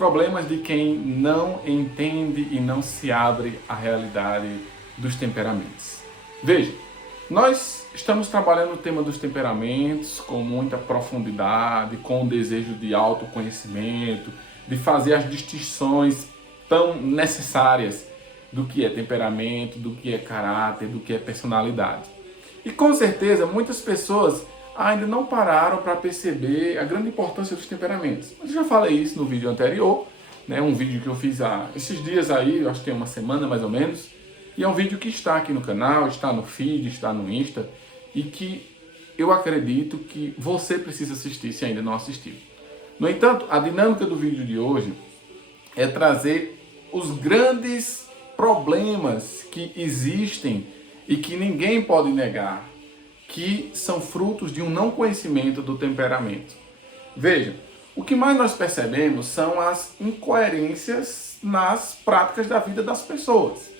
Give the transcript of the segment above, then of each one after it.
problemas de quem não entende e não se abre à realidade dos temperamentos. Veja, nós estamos trabalhando o tema dos temperamentos com muita profundidade, com o desejo de autoconhecimento, de fazer as distinções tão necessárias do que é temperamento, do que é caráter, do que é personalidade. E com certeza muitas pessoas ainda não pararam para perceber a grande importância dos temperamentos. Eu já falei isso no vídeo anterior, né? Um vídeo que eu fiz há esses dias aí, acho que tem uma semana mais ou menos, e é um vídeo que está aqui no canal, está no feed, está no Insta, e que eu acredito que você precisa assistir se ainda não assistiu. No entanto, a dinâmica do vídeo de hoje é trazer os grandes problemas que existem e que ninguém pode negar, que são frutos de um não conhecimento do temperamento. Veja, o que mais nós percebemos são as incoerências nas práticas da vida das pessoas,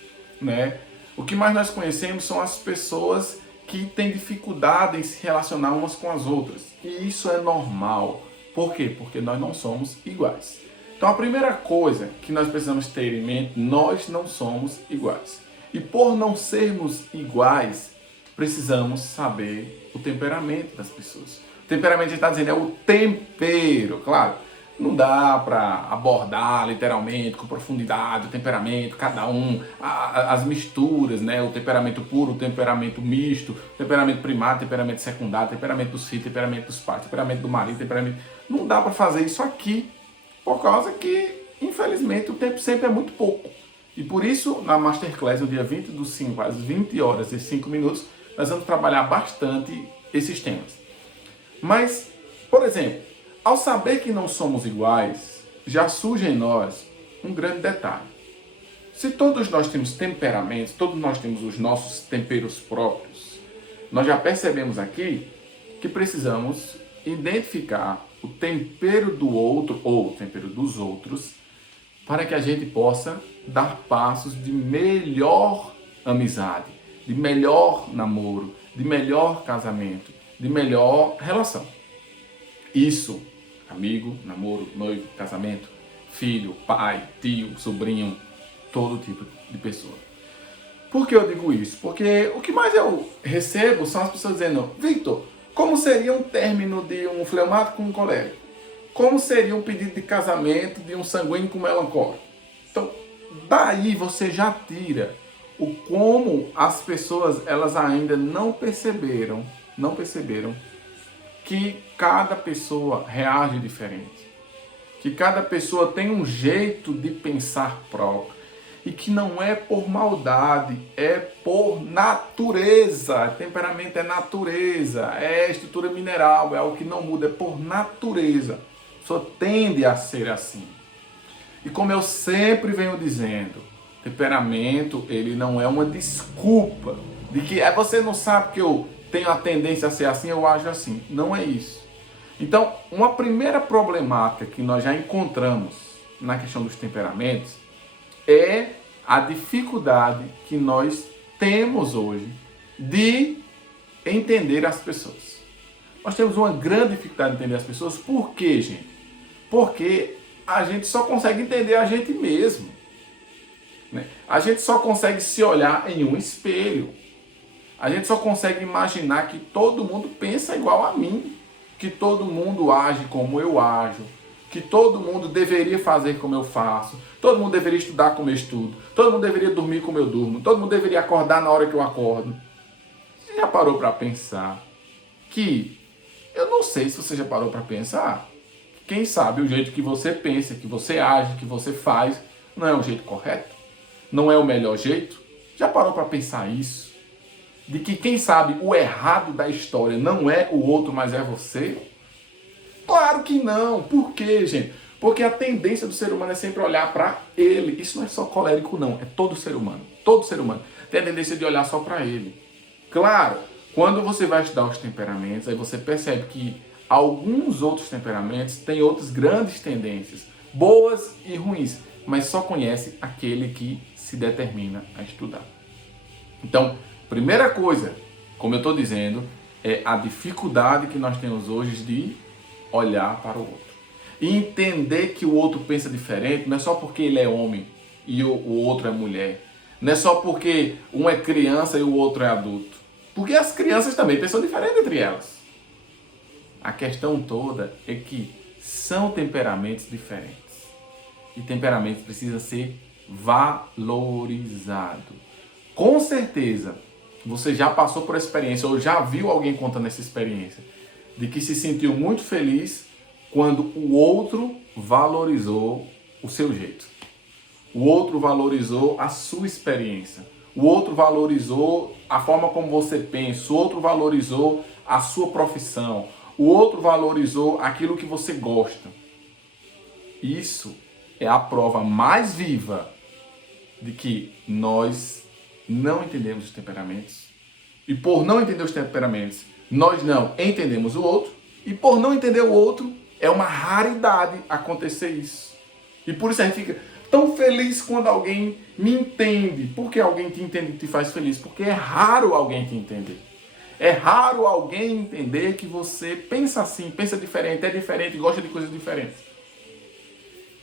né? O que mais nós conhecemos são as pessoas que têm dificuldade em se relacionar umas com as outras. E isso é normal. Por quê? Porque nós não somos iguais. Então a primeira coisa que nós precisamos ter em mente, nós não somos iguais. E por não sermos iguais, precisamos saber o temperamento das pessoas. O temperamento, a gente está dizendo, é o tempero. Claro, não dá para abordar literalmente, com profundidade, o temperamento, cada um, as misturas, né? O temperamento puro, o temperamento misto, o temperamento primário, o temperamento secundário, o temperamento dos filhos, o temperamento dos pais, o temperamento do marido, o temperamento... Não dá para fazer isso aqui, por causa que, infelizmente, o tempo sempre é muito pouco. E por isso, na Masterclass, no dia 20/5, às 20h05, nós vamos trabalhar bastante esses temas. Mas, por exemplo, ao saber que não somos iguais, já surge em nós um grande detalhe. Se todos nós temos temperamentos, todos nós temos os nossos temperos próprios, nós já percebemos aqui que precisamos identificar o tempero do outro ou o tempero dos outros para que a gente possa dar passos de melhor amizade, de melhor namoro, de melhor casamento, de melhor relação. Isso, amigo, namoro, noivo, casamento, filho, pai, tio, sobrinho, todo tipo de pessoa. Por que eu digo isso? Porque o que mais eu recebo são as pessoas dizendo: Victor, como seria um término de um fleumático com um colérico? Como seria um pedido de casamento de um sanguíneo com melancólico? Então, daí você já tira o como as pessoas elas ainda não perceberam que cada pessoa reage diferente, que cada pessoa tem um jeito de pensar próprio e que não é por maldade, é por natureza. Temperamento é natureza, é estrutura mineral, é algo que não muda, é por natureza. A pessoa tende a ser assim. E como eu sempre venho dizendo, temperamento ele não é uma desculpa de que você não sabe que eu tenho a tendência a ser assim, eu ajo assim. Não é isso. Então, uma primeira problemática que nós já encontramos na questão dos temperamentos é a dificuldade que nós temos hoje de entender as pessoas. Nós temos uma grande dificuldade de entender as pessoas. Por quê, gente? Porque a gente só consegue entender a gente mesmo, né? A gente só consegue se olhar em um espelho. A gente só consegue imaginar que todo mundo pensa igual a mim, que todo mundo age como eu ajo, que todo mundo deveria fazer como eu faço, todo mundo deveria estudar como eu estudo, todo mundo deveria dormir como eu durmo, todo mundo deveria acordar na hora que eu acordo. Você já parou para pensar que, eu não sei se você já parou para pensar, quem sabe o jeito que você pensa, que você age, que você faz, não é o jeito correto? Não é o melhor jeito? Já parou para pensar isso? De que quem sabe o errado da história não é o outro, mas é você? Claro que não. Por quê, gente? Porque a tendência do ser humano é sempre olhar para ele. Isso não é só colérico, não. É todo ser humano. Todo ser humano tem a tendência de olhar só para ele. Claro, quando você vai estudar os temperamentos, aí você percebe que alguns outros temperamentos têm outras grandes tendências, boas e ruins, mas só conhece aquele que se determina a estudar. Então, primeira coisa, como eu estou dizendo, é a dificuldade que nós temos hoje de olhar para o outro. e entender que o outro pensa diferente, não é só porque ele é homem e o outro é mulher. Não é só porque um é criança e o outro é adulto. Porque as crianças também pensam diferente entre elas. A questão toda é que são temperamentos diferentes. E temperamentos precisam ser valorizados. Com certeza, você já passou por experiência ou já viu alguém contando essa experiência de que se sentiu muito feliz quando o outro valorizou o seu jeito. O outro valorizou a sua experiência. O outro valorizou a forma como você pensa. O outro valorizou a sua profissão. O outro valorizou aquilo que você gosta. Isso é a prova mais viva de que nós não entendemos os temperamentos. E por não entender os temperamentos, nós não entendemos o outro. E por não entender o outro, é uma raridade acontecer isso. E por isso a gente fica tão feliz quando alguém me entende. Por que alguém te entende e te faz feliz? Porque é raro alguém te entender. É raro alguém entender que você pensa assim, pensa diferente, é diferente, gosta de coisas diferentes.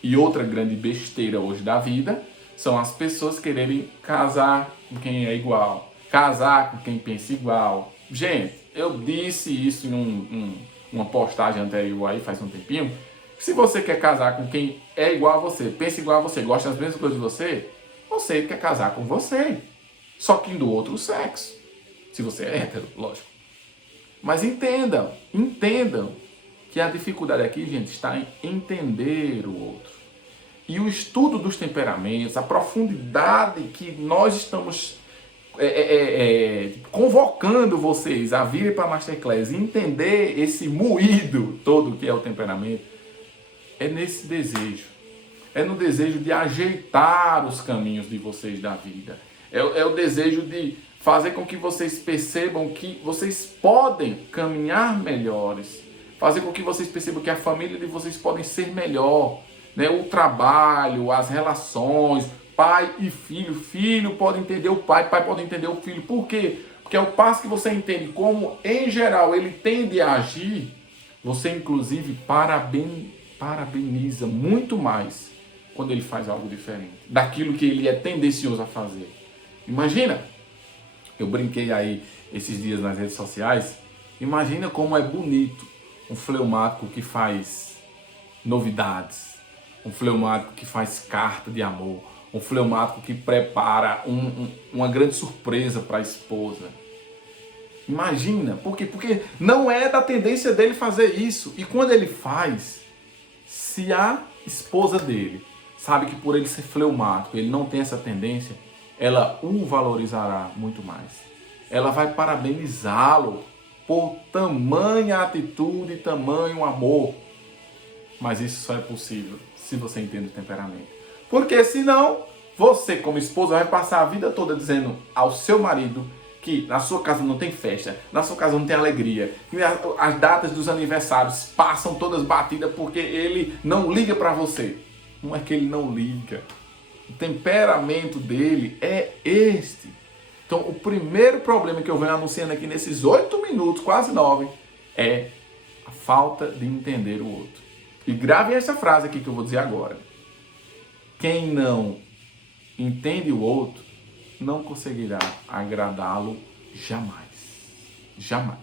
E outra grande besteira hoje da vida são as pessoas quererem casar com quem é igual, casar com quem pensa igual. Gente, eu disse isso em uma postagem anterior aí, faz um tempinho. Se você quer casar com quem é igual a você, pensa igual a você, gosta das mesmas coisas de você, você quer casar com você. Só que do outro sexo. Se você é hétero, lógico. Mas entendam que a dificuldade aqui, gente, está em entender o outro. E o estudo dos temperamentos, a profundidade que nós estamos convocando vocês a virem para a Masterclass e entender esse moído todo que é o temperamento, é nesse desejo. É no desejo de ajeitar os caminhos de vocês da vida. É o desejo de fazer com que vocês percebam que vocês podem caminhar melhores. Fazer com que vocês percebam que a família de vocês pode ser melhor. Né? O trabalho, as relações, pai e filho. Filho pode entender o pai, pai pode entender o filho. Por quê? Porque ao passo que você entende como, em geral, ele tende a agir, você, inclusive, parabeniza muito mais quando ele faz algo diferente daquilo que ele é tendencioso a fazer. Imagina, eu brinquei aí esses dias nas redes sociais, imagina como é bonito um fleumático que faz novidades, um fleumático que faz carta de amor, um fleumático que prepara uma grande surpresa para a esposa. Imagina, por quê? Porque não é da tendência dele fazer isso. E quando ele faz, se a esposa dele sabe que por ele ser fleumático, ele não tem essa tendência, ela o valorizará muito mais. Ela vai parabenizá-lo por tamanha atitude, tamanho amor. Mas isso só é possível se você entende o temperamento. Porque senão, você como esposa vai passar a vida toda dizendo ao seu marido que na sua casa não tem festa, na sua casa não tem alegria, que as datas dos aniversários passam todas batidas porque ele não liga para você. Não é que ele não liga. O temperamento dele é este. Então, o primeiro problema que eu venho anunciando aqui nesses 8 minutos, quase 9, é a falta de entender o outro. E gravem essa frase aqui que eu vou dizer agora. Quem não entende o outro não conseguirá agradá-lo jamais. Jamais.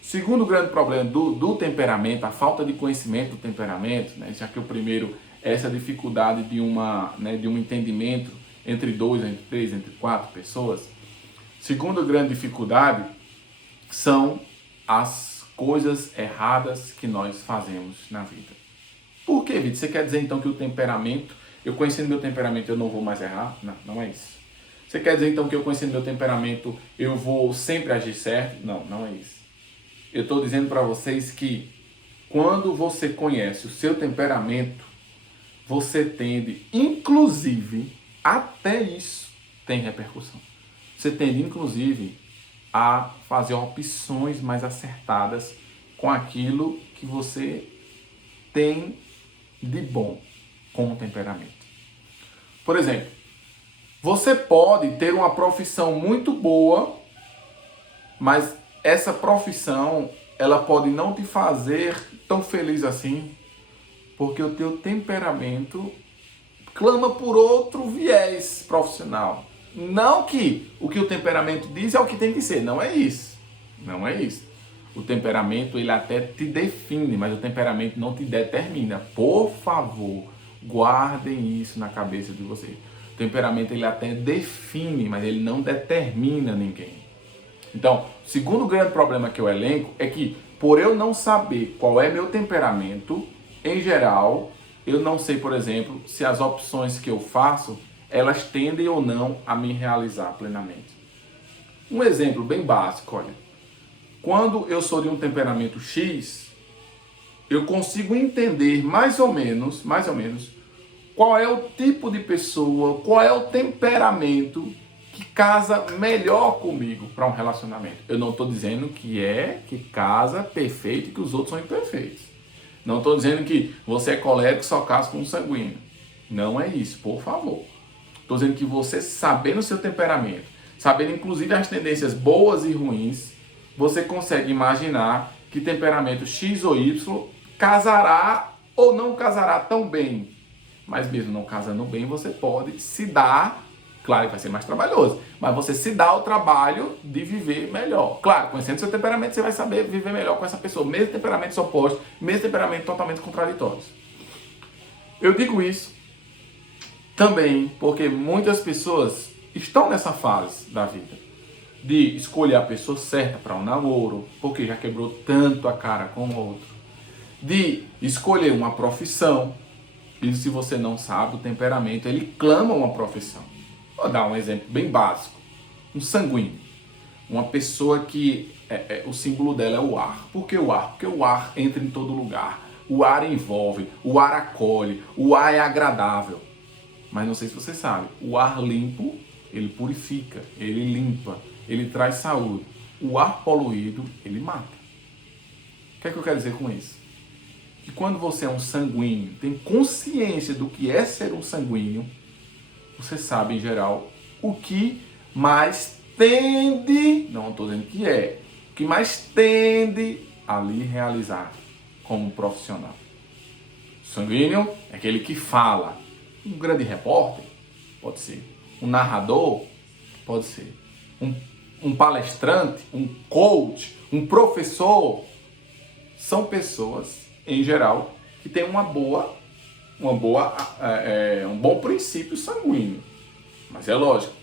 Segundo grande problema do temperamento, a falta de conhecimento do temperamento, né, já que o primeiro é essa dificuldade de um entendimento entre 2, entre 3, entre 4 pessoas. Segunda grande dificuldade são as coisas erradas que nós fazemos na vida. Por que, Vitor? Você quer dizer então que o temperamento, eu conhecendo meu temperamento, eu não vou mais errar? Não, não é isso. Você quer dizer então que eu conhecendo meu temperamento, eu vou sempre agir certo? Não, não é isso. Eu estou dizendo para vocês que quando você conhece o seu temperamento, você tende, inclusive, até isso tem repercussão. Você tende, inclusive, a fazer opções mais acertadas com aquilo que você tem de bom com o temperamento. Por exemplo, você pode ter uma profissão muito boa, mas essa profissão ela pode não te fazer tão feliz assim. Porque o teu temperamento clama por outro viés profissional. Não que o que o temperamento diz é o que tem que ser. Não é isso. Não é isso. O temperamento, ele até te define, mas o temperamento não te determina. Por favor, guardem isso na cabeça de vocês. O temperamento, ele até define, mas ele não determina ninguém. Então, o segundo grande problema que eu elenco é que, por eu não saber qual é meu temperamento, em geral, eu não sei, por exemplo, se as opções que eu faço, elas tendem ou não a me realizar plenamente. Um exemplo bem básico, olha. Quando eu sou de um temperamento X, eu consigo entender mais ou menos, qual é o tipo de pessoa, qual é o temperamento que casa melhor comigo para um relacionamento. Eu não estou dizendo que casa perfeito e que os outros são imperfeitos. Não estou dizendo que você é colérico e só casa com um sanguíneo. Não é isso, por favor. Estou dizendo que você, sabendo o seu temperamento, sabendo inclusive as tendências boas e ruins, você consegue imaginar que temperamento X ou Y casará ou não casará tão bem. Mas mesmo não casando bem, você pode se dar, claro que vai ser mais trabalhoso, mas você se dá o trabalho de viver melhor. Claro, conhecendo seu temperamento, você vai saber viver melhor com essa pessoa, mesmo temperamentos opostos, mesmo temperamentos totalmente contraditórios. Eu digo isso também porque muitas pessoas estão nessa fase da vida de escolher a pessoa certa para um namoro, porque já quebrou tanto a cara com o outro, de escolher uma profissão. E se você não sabe, o temperamento, ele clama uma profissão. Vou dar um exemplo bem básico. Um sanguíneo. Uma pessoa que o símbolo dela é o ar. Por que o ar? Porque o ar entra em todo lugar. O ar envolve, o ar acolhe, o ar é agradável. Mas não sei se você sabe, o ar limpo, ele purifica, ele limpa, ele traz saúde. O ar poluído, ele mata. O que é que eu quero dizer com isso? Que quando você é um sanguíneo, tem consciência do que é ser um sanguíneo, você sabe, em geral, o que mais tende, não estou dizendo que é, o que mais tende a lhe realizar como profissional. O sanguíneo é aquele que fala. Um grande repórter, pode ser. Um narrador, pode ser. Um palestrante, um coach, um professor, são pessoas, em geral, que têm um bom princípio sanguíneo. Mas é lógico,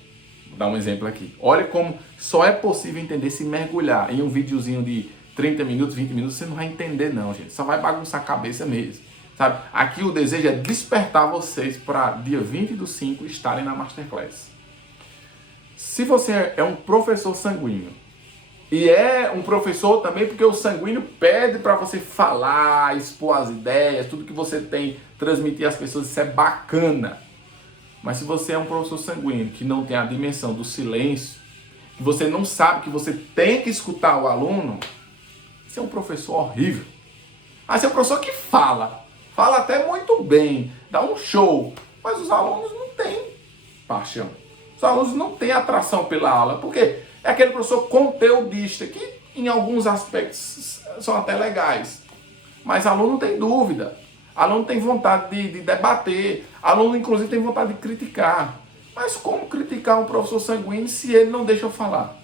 vou dar um exemplo aqui. Olha como só é possível entender se mergulhar em um videozinho de 30 minutos, 20 minutos, você não vai entender não, gente. Só vai bagunçar a cabeça mesmo. Sabe? Aqui o desejo é despertar vocês para dia 20/5 estarem na Masterclass. Se você é um professor sanguíneo, e é um professor também porque o sanguíneo pede para você falar, expor as ideias, tudo que você tem, transmitir às pessoas, isso é bacana. Mas se você é um professor sanguíneo que não tem a dimensão do silêncio, que você não sabe que você tem que escutar o aluno, você é um professor horrível. Você é um professor que fala até muito bem, dá um show, mas os alunos não têm paixão. Os alunos não têm atração pela aula, porque é aquele professor conteudista, que em alguns aspectos são até legais. Mas aluno tem dúvida, aluno tem vontade de debater, aluno inclusive tem vontade de criticar. Mas como criticar um professor sanguíneo se ele não deixa eu falar?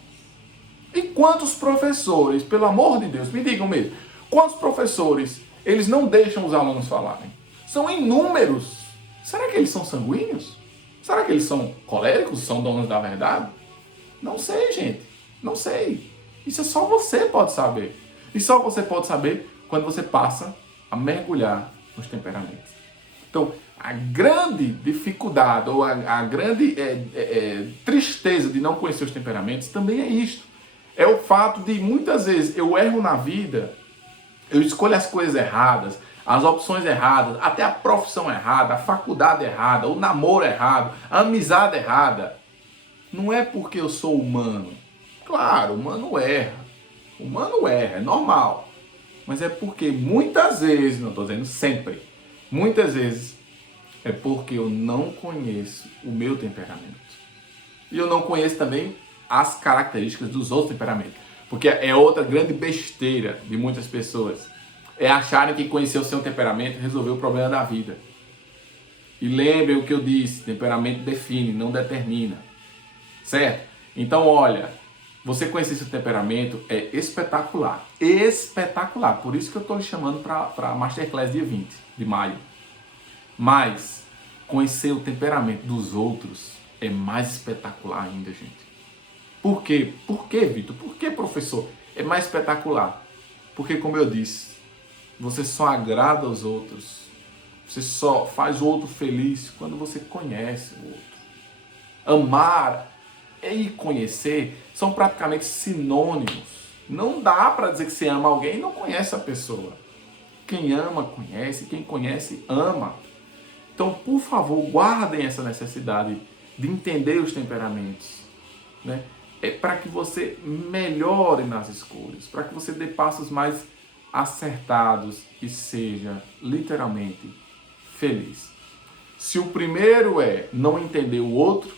E quantos professores, pelo amor de Deus, me digam mesmo, quantos professores eles não deixam os alunos falarem? São inúmeros. Será que eles são sanguíneos? Será que eles são coléricos? São donos da verdade? Não sei, gente. Não sei. Isso é só você pode saber. E só você pode saber quando você passa a mergulhar nos temperamentos. Então, a grande dificuldade ou a grande tristeza de não conhecer os temperamentos também é isto. É o fato de muitas vezes eu erro na vida, eu escolho as coisas erradas, as opções erradas, até a profissão errada, a faculdade errada, o namoro errado, a amizade errada. Não é porque eu sou humano. Claro, o humano erra. O humano erra, é normal. Mas é porque muitas vezes, não estou dizendo sempre, muitas vezes é porque eu não conheço o meu temperamento. E eu não conheço também as características dos outros temperamentos. Porque é outra grande besteira de muitas pessoas. é acharem que conhecer o seu temperamento resolveu o problema da vida. E lembrem o que eu disse, temperamento define, não determina. Certo? Então, olha, você conhecer seu temperamento é espetacular. Espetacular. Por isso que eu estou lhe chamando para a Masterclass dia 20 de maio. Mas conhecer o temperamento dos outros é mais espetacular ainda, gente. Por quê? Por quê, Vitor? Por que, professor? É mais espetacular. Porque, como eu disse, você só agrada aos outros. Você só faz o outro feliz quando você conhece o outro. Amar e conhecer são praticamente sinônimos. Não dá para dizer que você ama alguém e não conhece a pessoa. Quem ama, conhece. Quem conhece, ama. Então, por favor, guardem essa necessidade de entender os temperamentos, né? É para que você melhore nas escolhas, para que você dê passos mais acertados e seja literalmente feliz. Se o primeiro é não entender o outro,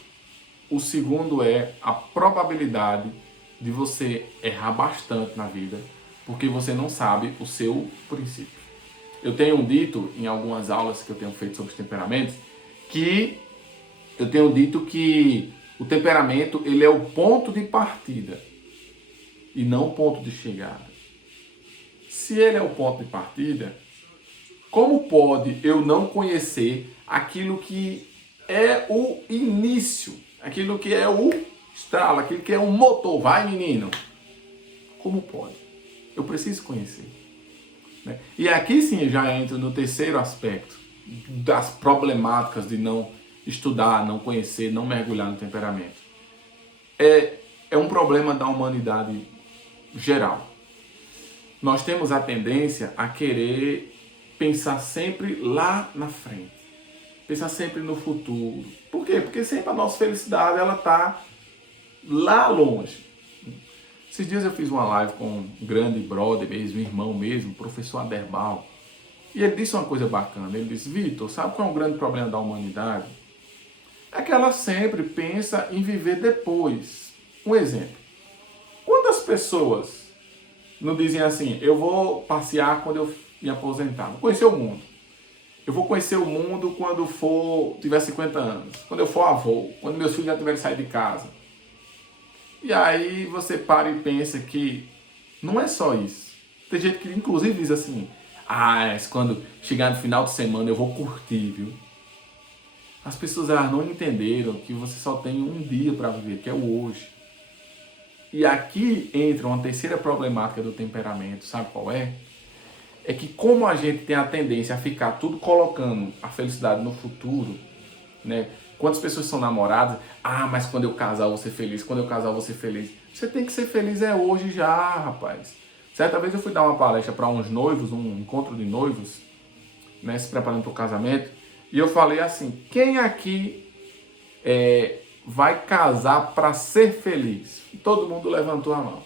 o segundo é a probabilidade de você errar bastante na vida, porque você não sabe o seu princípio. Eu tenho dito em algumas aulas que eu tenho feito sobre os temperamentos, que eu tenho dito que o temperamento ele é o ponto de partida e não o ponto de chegada. Se ele é o ponto de partida, como pode eu não conhecer aquilo que é o início, aquilo que é o estralo, aquilo que é o motor? Vai, menino! Como pode? Eu preciso conhecer. Né? E aqui sim eu já entro no terceiro aspecto das problemáticas de não estudar, não conhecer, não mergulhar no temperamento. É um problema da humanidade geral. Nós temos a tendência a querer pensar sempre lá na frente. Pensar sempre no futuro. Por quê? Porque sempre a nossa felicidade ela está lá longe. Esses dias eu fiz uma live com um grande brother mesmo, irmão mesmo, professor Aderbal. E ele disse uma coisa bacana. Ele disse: Vitor, sabe qual é o grande problema da humanidade? É que ela sempre pensa em viver depois. Um exemplo. Quantas pessoas não dizem assim: eu vou passear quando eu me aposentar, vou conhecer o mundo. Eu vou conhecer o mundo quando tiver 50 anos, quando eu for avô, quando meus filhos já tiverem saído de casa. E aí você para e pensa que não é só isso. Tem gente que inclusive diz assim: mas quando chegar no final de semana eu vou curtir, viu? As pessoas elas não entenderam que você só tem um dia para viver, que é o hoje. E aqui entra uma terceira problemática do temperamento, sabe qual é? É que como a gente tem a tendência a ficar tudo colocando a felicidade no futuro, né? Quantas pessoas são namoradas? Mas quando eu casar eu vou ser feliz, quando eu casar eu vou ser feliz. Você tem que ser feliz hoje já, rapaz. Certa vez eu fui dar uma palestra para uns noivos, um encontro de noivos, né, se preparando para o casamento, e eu falei assim: quem aqui vai casar para ser feliz? E todo mundo levantou a mão.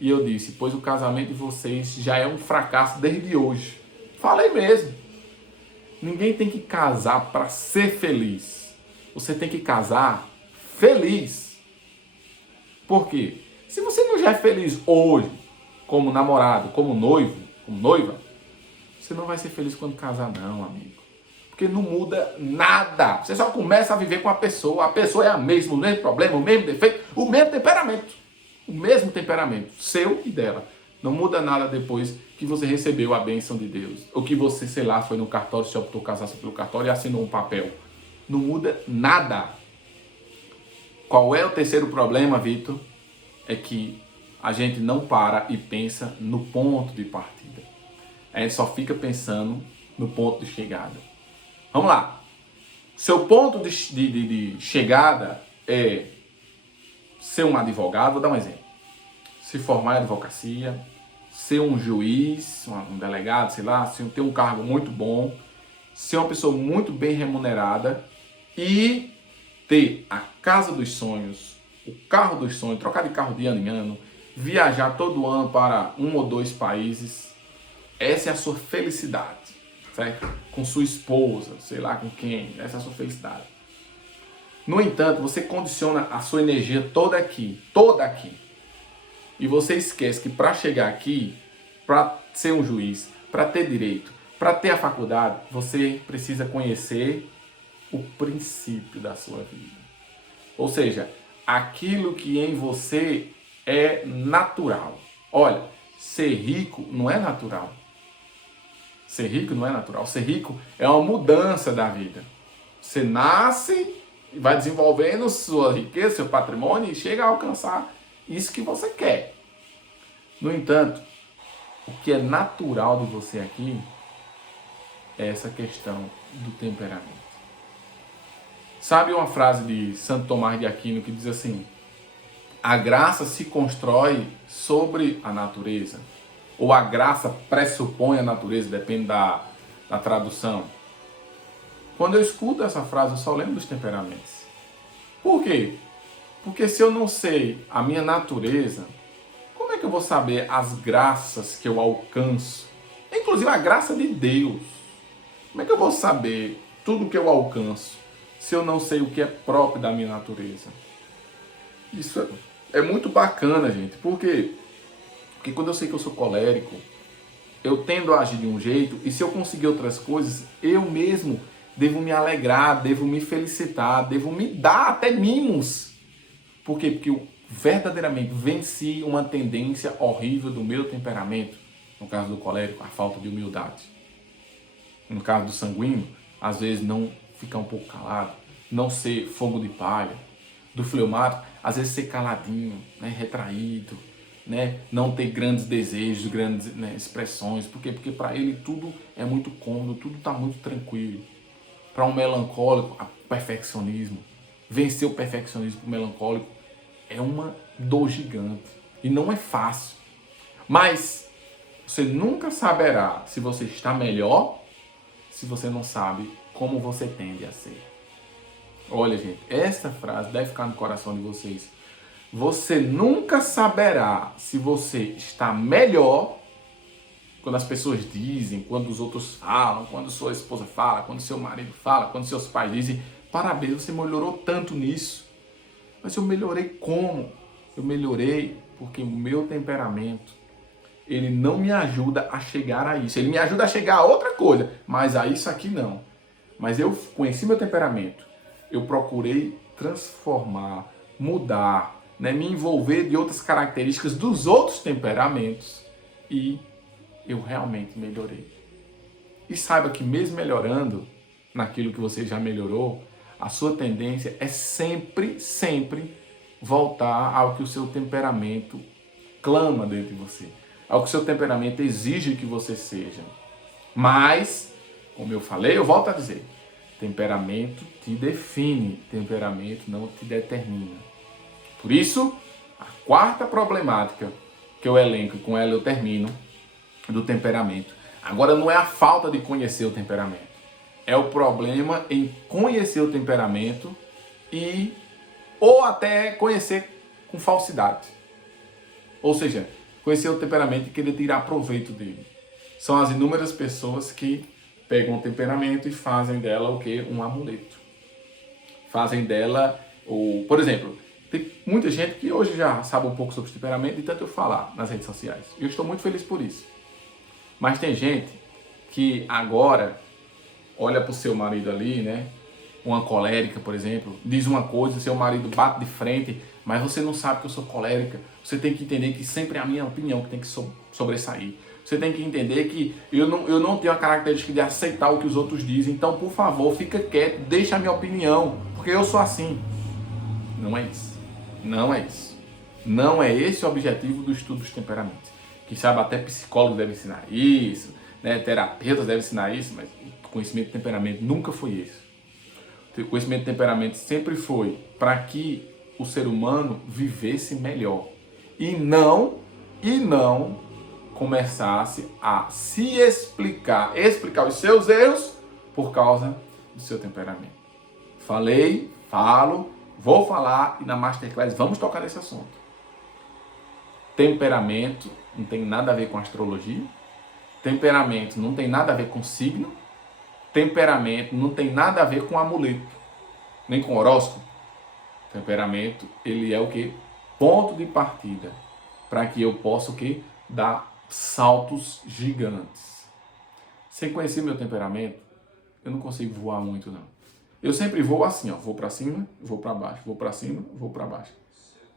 E eu disse: pois o casamento de vocês já é um fracasso desde hoje. Falei mesmo. Ninguém tem que casar para ser feliz. Você tem que casar feliz. Por quê? Se você não já é feliz hoje, como namorado, como noivo, como noiva, você não vai ser feliz quando casar não, amigo. Porque não muda nada. Você só começa a viver com a pessoa é a mesma, o mesmo problema, o mesmo defeito, o mesmo temperamento. O mesmo temperamento, seu e dela. Não muda nada depois que você recebeu a bênção de Deus. Ou que você, sei lá, foi no cartório, se optou casar-se pelo cartório e assinou um papel. Não muda nada. Qual é o terceiro problema, Vitor? É que a gente não para e pensa no ponto de partida. A gente só fica pensando no ponto de chegada. Vamos lá. Seu ponto de chegada é ser um advogado, vou dar um exemplo. Se formar em advocacia, ser um juiz, um delegado, sei lá, ter um cargo muito bom, ser uma pessoa muito bem remunerada e ter a casa dos sonhos, o carro dos sonhos, trocar de carro de ano em ano, viajar todo ano para 1 ou 2 países. Essa é a sua felicidade, certo? Com sua esposa, sei lá com quem, essa é a sua felicidade. No entanto, você condiciona a sua energia toda aqui. E você esquece que para chegar aqui, para ser um juiz, para ter direito, para ter a faculdade, você precisa conhecer o princípio da sua vida. Ou seja, aquilo que em você é natural. Olha, ser rico não é natural. Ser rico não é natural. Ser rico é uma mudança da vida. Você nasce e vai desenvolvendo sua riqueza, seu patrimônio e chega a alcançar isso que você quer. No entanto, o que é natural de você aqui é essa questão do temperamento. Sabe uma frase de Santo Tomás de Aquino que diz assim: a graça se constrói sobre a natureza, ou a graça pressupõe a natureza, depende da tradução. Quando eu escuto essa frase, eu só lembro dos temperamentos. Por quê? Porque se eu não sei a minha natureza, como é que eu vou saber as graças que eu alcanço? Inclusive a graça de Deus. Como é que eu vou saber tudo que eu alcanço se eu não sei o que é próprio da minha natureza? Isso é muito bacana, gente. Por quê? Porque quando eu sei que eu sou colérico, eu tendo a agir de um jeito, e se eu conseguir outras coisas, eu mesmo devo me alegrar, devo me felicitar, devo me dar até mimos. Por quê? Porque eu verdadeiramente venci uma tendência horrível do meu temperamento. No caso do colérico, a falta de humildade. No caso do sanguíneo, às vezes não ficar um pouco calado, não ser fogo de palha. Do fleumático, às vezes ser caladinho, né, retraído, né, não ter grandes desejos, grandes, né, expressões. Por quê? Porque para ele tudo é muito cômodo, tudo está muito tranquilo. Para um melancólico, o perfeccionismo, vencer o perfeccionismo para o melancólico é uma dor gigante. E não é fácil. Mas você nunca saberá se você está melhor se você não sabe como você tende a ser. Olha, gente, essa frase deve ficar no coração de vocês. Você nunca saberá se você está melhor quando as pessoas dizem, quando os outros falam, quando sua esposa fala, quando seu marido fala, quando seus pais dizem: parabéns, você melhorou tanto nisso. Mas eu melhorei como? Eu melhorei porque o meu temperamento, ele não me ajuda a chegar a isso. Ele me ajuda a chegar a outra coisa, mas a isso aqui não. Mas eu conheci meu temperamento. Eu procurei transformar, mudar, né, me envolver de outras características dos outros temperamentos e eu realmente melhorei. E saiba que mesmo melhorando naquilo que você já melhorou, a sua tendência é sempre, sempre voltar ao que o seu temperamento clama dentro de você, ao que o seu temperamento exige que você seja. Mas, como eu falei, eu volto a dizer, temperamento te define, temperamento não te determina. Por isso, a quarta problemática que eu elenco e com ela eu termino, do temperamento. Agora não é a falta de conhecer o temperamento. É o problema em conhecer o temperamento ou até conhecer com falsidade. Ou seja, conhecer o temperamento e querer tirar proveito dele. São as inúmeras pessoas que pegam o temperamento e fazem dela o quê? Um amuleto. Fazem dela, por exemplo, tem muita gente que hoje já sabe um pouco sobre o temperamento e tanto eu falar nas redes sociais. E eu estou muito feliz por isso. Mas tem gente que agora olha para o seu marido ali, né? Uma colérica, por exemplo, diz uma coisa, seu marido bate de frente, mas você não sabe que eu sou colérica. Você tem que entender que sempre é a minha opinião que tem que sobressair. Você tem que entender que eu não tenho a característica de aceitar o que os outros dizem. Então, por favor, fica quieto, deixa a minha opinião, porque eu sou assim. Não é isso. Não é isso. Não é esse o objetivo do estudo dos temperamentos. Quem sabe até psicólogos devem ensinar isso, né? Terapeutas devem ensinar isso, mas o conhecimento de temperamento nunca foi isso. O conhecimento de temperamento sempre foi para que o ser humano vivesse melhor e não começasse a se explicar os seus erros por causa do seu temperamento. Falei, falo, vou falar e na Masterclass vamos tocar nesse assunto. Temperamento não tem nada a ver com astrologia. Temperamento não tem nada a ver com signo. Temperamento não tem nada a ver com amuleto, nem com horóscopo. Temperamento, ele é o que? Ponto de partida para que eu possa o que? Dar saltos gigantes. sem conhecer meu temperamento, eu não consigo voar muito, não. Eu sempre vou assim, ó, vou para cima, vou para baixo, vou para cima, vou para baixo.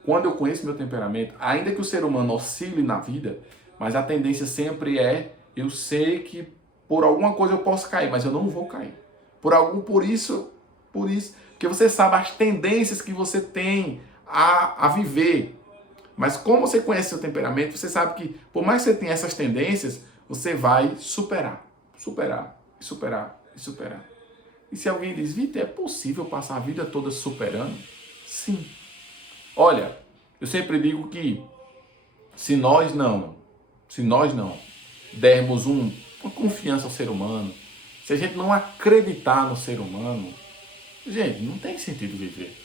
Quando eu conheço meu temperamento, ainda que o ser humano oscile na vida, mas a tendência sempre é, eu sei que por alguma coisa eu posso cair, mas eu não vou cair. Por isso, porque você sabe as tendências que você tem a viver. Mas como você conhece seu temperamento, você sabe que por mais que você tenha essas tendências, você vai superar, superar, superar e superar. E se alguém diz, Vitor, é possível passar a vida toda superando? Sim. Olha, eu sempre digo que se nós não dermos uma confiança ao ser humano, se a gente não acreditar no ser humano, gente, não tem sentido viver.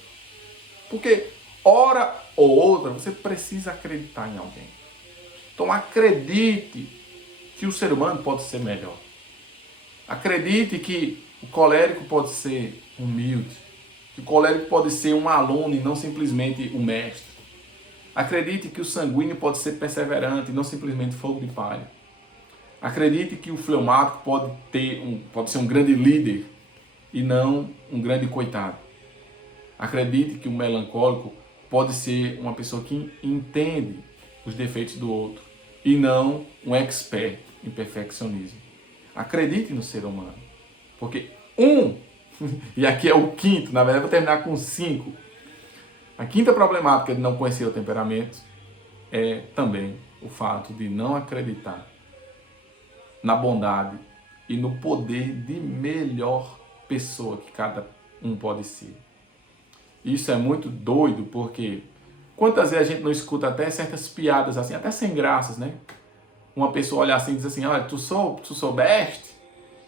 Porque hora ou outra você precisa acreditar em alguém. Então acredite que o ser humano pode ser melhor. Acredite que o colérico pode ser humilde, que o colérico pode ser um aluno e não simplesmente um mestre. Acredite que o sanguíneo pode ser perseverante e não simplesmente fogo de palha. Acredite que o fleumático pode ser um grande líder e não um grande coitado. Acredite que o melancólico pode ser uma pessoa que entende os defeitos do outro e não um expert em perfeccionismo. Acredite no ser humano. Porque e aqui é o quinto, na verdade vou terminar com 5. A quinta problemática de não conhecer o temperamento é também o fato de não acreditar na bondade e no poder de melhor pessoa que cada um pode ser. Isso é muito doido porque quantas vezes a gente não escuta até certas piadas assim, até sem graças, né? Uma pessoa olha assim e diz assim, olha, tu soubeste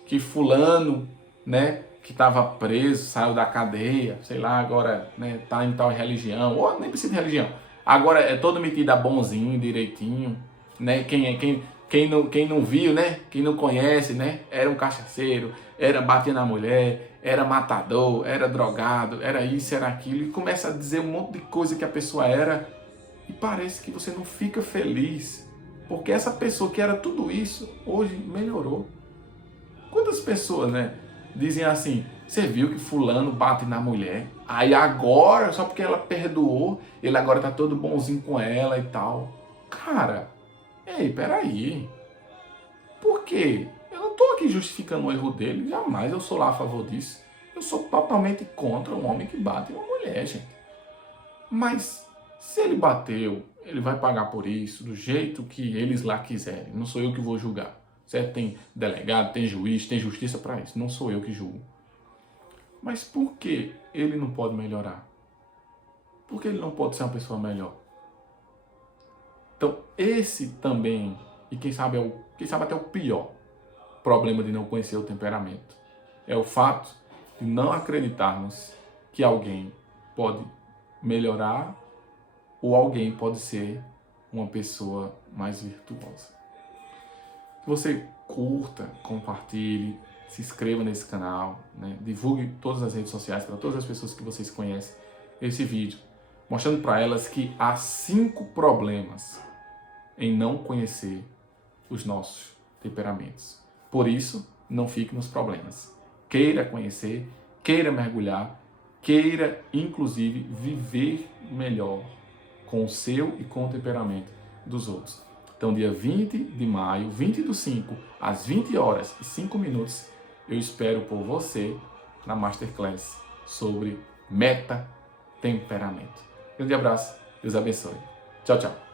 que fulano, né, que estava preso, saiu da cadeia, sei lá, agora, né, tá em tal religião, ou nem precisa de religião, agora é todo metido a bonzinho, direitinho, né, quem não viu, né, quem não conhece, né, era um cachaceiro, batia na mulher, era matador, era drogado, era isso, era aquilo, e começa a dizer um monte de coisa que a pessoa era, e parece que você não fica feliz, porque essa pessoa que era tudo isso, hoje melhorou. Quantas pessoas, né, dizem assim, você viu que fulano bate na mulher, aí agora, só porque ela perdoou, ele agora tá todo bonzinho com ela e tal. Cara, ei, peraí. Por quê? Eu não tô aqui justificando o erro dele, jamais eu sou lá a favor disso. Eu sou totalmente contra um homem que bate em uma mulher, gente. Mas, se ele bateu, ele vai pagar por isso, do jeito que eles lá quiserem. Não sou eu que vou julgar. Certo? Tem delegado, tem juiz, tem justiça para isso. Não sou eu que julgo. Mas por que ele não pode melhorar? Por que ele não pode ser uma pessoa melhor? Então, esse também, e quem sabe até o pior problema de não conhecer o temperamento, é o fato de não acreditarmos que alguém pode melhorar ou alguém pode ser uma pessoa mais virtuosa. Que você curta, compartilhe, se inscreva nesse canal, né? Divulgue todas as redes sociais para todas as pessoas que vocês conhecem esse vídeo, mostrando para elas que há 5 problemas em não conhecer os nossos temperamentos. Por isso, não fique nos problemas. Queira conhecer, queira mergulhar, queira inclusive viver melhor com o seu e com o temperamento dos outros. Então, dia 20 de maio, 20/5, às 20h05, eu espero por você na Masterclass sobre meta temperamento. Grande abraço, Deus abençoe. Tchau, tchau.